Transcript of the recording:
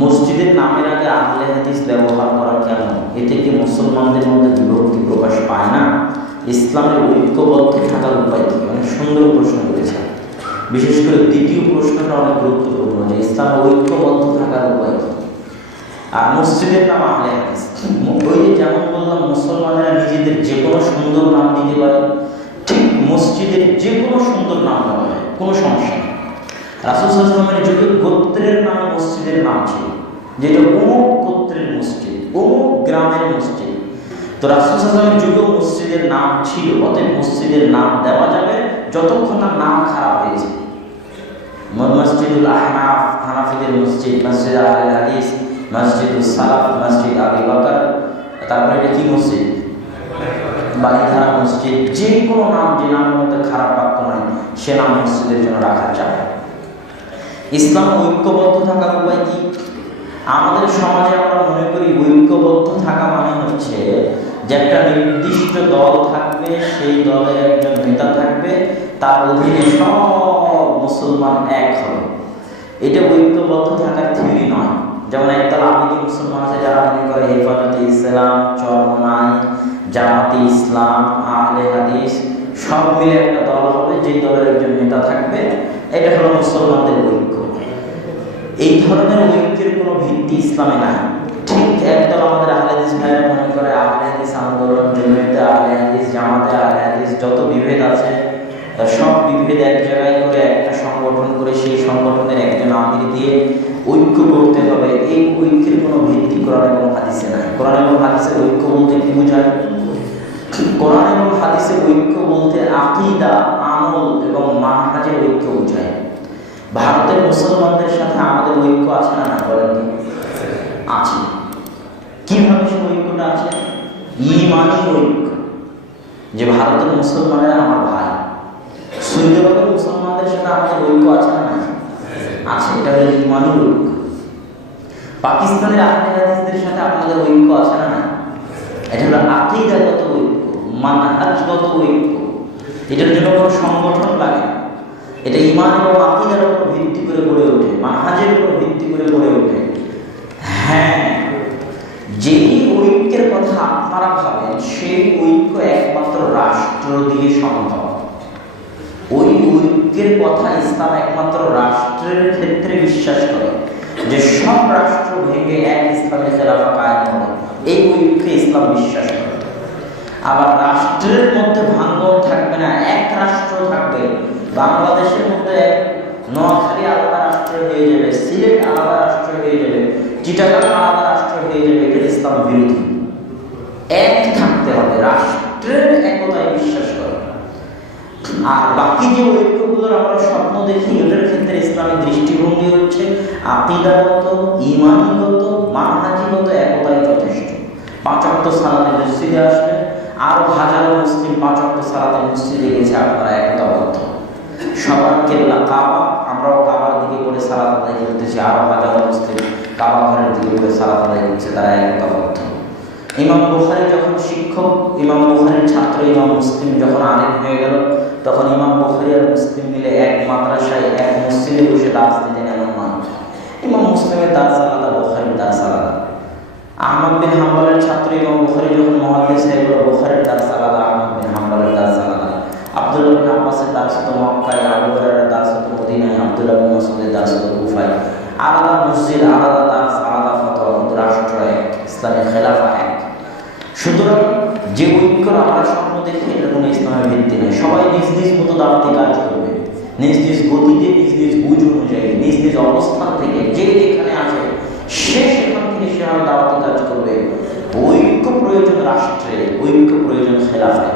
মসজিদের নামের আগে আহলে হাদিস ব্যবহার করা কেন? এতে কি মুসলমানদের মধ্যে বিভক্তি প্রকাশ পায় না? ইসলামের ঐক্যবদ্ধ থাকার উপায় কি? অনেক সুন্দর প্রশ্ন করেছেন। বিশেষ করে দ্বিতীয় প্রশ্নটা অনেক গুরুত্বপূর্ণ, যে ইসলামের ঐক্যবদ্ধ থাকার উপায় কি। আর মসজিদের নাম আহলে হাদিস, ওই যেমন বললাম মুসলমানেরা নিজেদের যে কোনো সুন্দর নাম দিতে পারে, ঠিক মসজিদের যে কোনো সুন্দর নাম দেওয়া হয়, কোনো সমস্যা নেই। রাসূল সাল্লাল্লাহু আলাইহি ওয়াসাল্লামের যুগে গোত্রের নাম মসজিদের নাম ছিল, যেটা অমুক গোত্রের মসজিদ, অমুক গ্রামের মসজিদ। তো রাসূল সাল্লাল্লাহু আলাইহি ওয়াসাল্লামের যুগেও মসজিদের নাম ছিল, অতএব মসজিদের নাম দেওয়া যাবে যতক্ষণ না নাম খারাপ হয়েছে। মসজিদুল আহনাফ হানাফিদের মসজিদ, মসজিদ আহলে হাদিস, মসজিদুস সালাফ, মসজিদ আবু বকর, তারপরে এটা কি মসজিদ, বালিধারা মসজিদ, যে কোনো নাম, যে নামের মধ্যে খারাপ বাক্য নাই সে নাম মসজিদের জন্য রাখা যায়। ইসলাম ঐক্যবদ্ধ থাকার উপায় কি? আমাদের সমাজে আমরা মনে করি ঐক্যবদ্ধ থাকা মানে হচ্ছে যে একটা নির্দিষ্ট দল থাকবে, সেই দলের একজন নেতা থাকবে, তার অধীনে সব মুসলমান এক হবে। এটা ঐক্যবদ্ধ থাকার থিওরি নয়। যেমন একদল আবেগী মুসলমান আছে যারা মনে করে হেফাজতে ইসলাম, চরমনাই, জামাতে ইসলাম, আহলে হাদিস সব মিলে একটা দল হবে, যে দলের একজন নেতা থাকবে, এটা হলো মুসলমানদের ঐক্য। এই ধরনের ঐক্যের কোনো ভিত্তি ইসলামে নাই। ঠিক একদল আমাদের আহলে হাদিস ভাইরা মনে করে আহলে হাদিস আন্দোলন, জমিয়তে আহলে হাদিস, জামাতে আহলে হাদিস, যত বিভেদ আছে সব বিভেদ এক জায়গায় করে একটা সংগঠন করে সেই সংগঠনের একজন আমির দিয়ে ঐক্য করতে হবে। এই ঐক্যের কোনো ভিত্তি কোরআন এবং হাদিসে নাই। কোরআন এবং হাদিসের ঐক্য বলতে কি বোঝায়? কোরআন এবং হাদিসের ঐক্য বলতে আকীদা, আমল এবং মানহাজের ঐক্য বোঝায়। ভারতের মুসলমানদের সাথে আমাদের ঐক্য আছে না? না বলেন আছে। কিভাবে সে ঐক্যটা আছে? ঈমানি ঐক্য, যে ভারতের মুসলমানেরা আমার ভাই। সৌদি আরবের মুসলমানদের সাথে আমাদের ঐক্য আছে না? আছে, এটা হলো ঈমানি ঐক্য। পাকিস্তানের আহলে হাদিসদের সাথে আপনাদের ঐক্য আছে না? এটা হলো আকীদাগত ঐক্য, মানহাজগত ঐক্য। এটার জন্য কোনো সংগঠন লাগে না। এটা ঈমান এবং আকীদার উপর ভিত্তি করে গড়ে ওঠে, মানহাজের উপর ভিত্তি করে গড়ে ওঠে। হ্যাঁ, যেই ঐক্যের কথা আপনারা ভাবেন সেই ঐক্য একমাত্র রাষ্ট্র দিয়ে সম্ভব। ওই ঐক্যের কথা ইসলাম একমাত্র রাষ্ট্রের ক্ষেত্রে বিশ্বাস করে, যে সব রাষ্ট্র ভেঙে এক ইসলামী খেলাফা কায়েম হবে, এই ঐক্যে ইসলাম বিশ্বাস করে। আবার রাষ্ট্রের মধ্যে ভাঙন থাকবে না, এক রাষ্ট্র থাকবে। বাংলাদেশের মধ্যে নোয়াখালী আলাদা রাষ্ট্র হয়ে যাবে, সিলেট আলাদা রাষ্ট্র হয়ে যাবে, চিটাগাং আলাদা রাষ্ট্র হয়ে যাবে, এটা ইসলাম বিরোধী। এক থাকতে হবে, রাষ্ট্রের একতায় বিশ্বাস করে। আর বাকি যে ঐক্যগুলোর আমরা স্বপ্ন দেখি, এটার ক্ষেত্রে ইসলামের দৃষ্টিভঙ্গি হচ্ছে আকীদাগত, ঈমানিগত, মানহাজিগত একতাই যথেষ্ট। 5 ওয়াক্ত সালাতে মসজিদে আসবে, আরো হাজারো মুসলিম 5 ওয়াক্ত সালাতে মসজিদে গেছে, আপনারা একতাবদ্ধ। সবার কেবলা কাবা, আমরাও কাবার দিকে করে সালাত আদায় করতেছি, আরো হাজারো মুসলিম কাবা ঘরের দিকে করে সালাত আদায় করছে, তারা একতাবদ্ধ। ইমাম বুখারী যখন শিক্ষক, ইমাম বুখারীর ছাত্র ইমাম মুসলিম যখন আলেম হয়ে গেল, তখন ইমাম বুখারী আর মুসলিম মিলে এক মাদ্রাসায় এক মসজিদে বসে দাস দিতেন, এমন নয়। ইমাম মুসলিমের দাস আলাদা, বুখারীর দাস আলাদা। আহমদ বিন হাম্বলের ছাত্র ইমাম বুখারী যখন মুহাদ্দিস হয়ে গেল, বুখারীর দাস আলাদা, আহমদ বিন হাম্বলের দাস আলাদা। আব্দুল্লাহ বিন আব্বাসের দাস হতো মক্কায়, আবু হুরায়রার দাস হতো মদিনায়, আব্দুল্লাহ বিন মাসউদের দাস হতো কুফায়। আলাদা মসজিদ, আলাদা দাস, আলাদা ফতোয়া, কিন্তু রাষ্ট্র এক, ইসলামী খেলাফা এক। সুতরাং যে ঐক্য আমরা স্বপ্ন দেখি, এটা কোনো ইসলামের ভিত্তি নেই। সবাই নিজ নিজ মতো দাওয়াতি কাজ করবে, নিজ নিজ গতিতে, নিজ নিজ বুঝ অনুযায়ী, নিজ নিজ অবস্থান থেকে, যে যেখানে আছে সে সেখান থেকে সেভাবে দাওয়াতি কাজ করবে। ঐক্য প্রয়োজন রাষ্ট্রে, ঐক্য প্রয়োজন খেলাফায়।